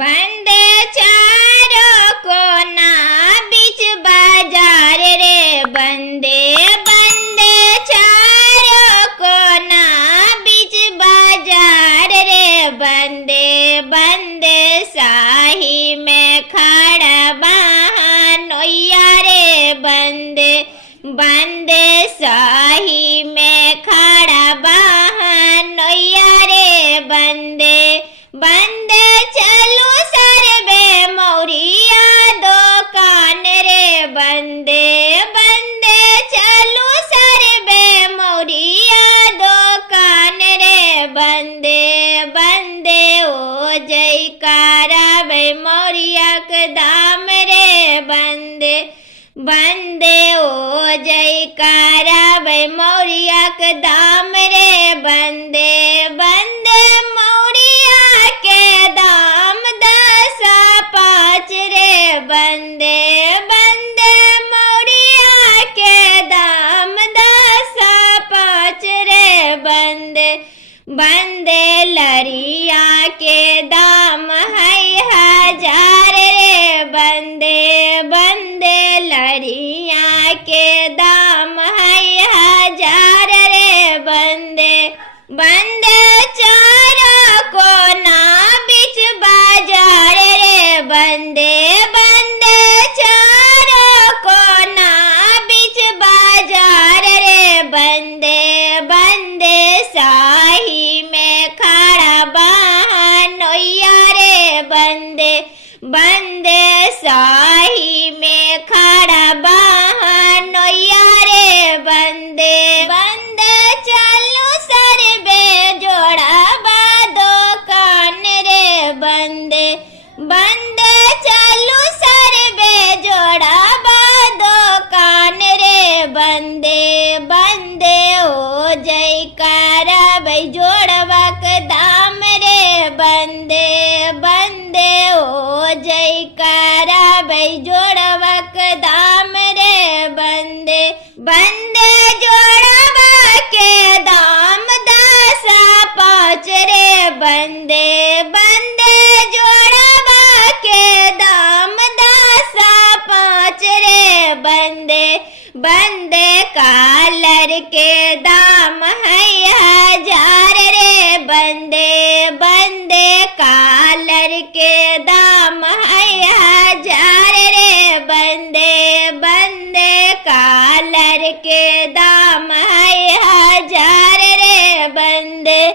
बंदे चारों कोना बीच बाजार रे बंदे बंदे चारों कोना बीच बाजार रे बंदे बंदे शाही में खड़ा बहनोइया रे बंदे बंदे शाही में खड़ा बहनोइया रे बंदे बंदे चलो सरबे मौरिया दुकान रे बंदे बंदे चलो सरबे मौरिया दुकान रे बंदे बंदे ओ जयकारा बे मौरिया के दाम रे बंदे बंदे ओ जयकारा बे मौरिया के दाम रे बंदे बंदे मौरिया के दाम 10-5 रे बंदे बंदे मौरिया के दाम 10-5 रे बंदे बंदे लरिया के दाम है 1000 रे बंदे बंदे लरिया के दाम है 1000 रे बंदे बंदे चारों कोना बीच बाजार रे बंदे बंदे चारों कोना बीच बाजार रे बंदे बंदे शाही में खड़ा बहनोइया रे बंदे बंदे शाही में खड़ा बहनोइया रे बंदे बंदे चलो सरबे जोड़ाबा दुकान रे बंदे बंदे चलो सरबे जोड़ाबा दुकान रे बंदे बंदे ओ जयकारा भाई जोड़वा के दाम रे बंदे बंदे ओ जयकारा भाई जोड़वा के दाम रे बंदे बंदे जोड़वा के दाम 10-5 रे बंदे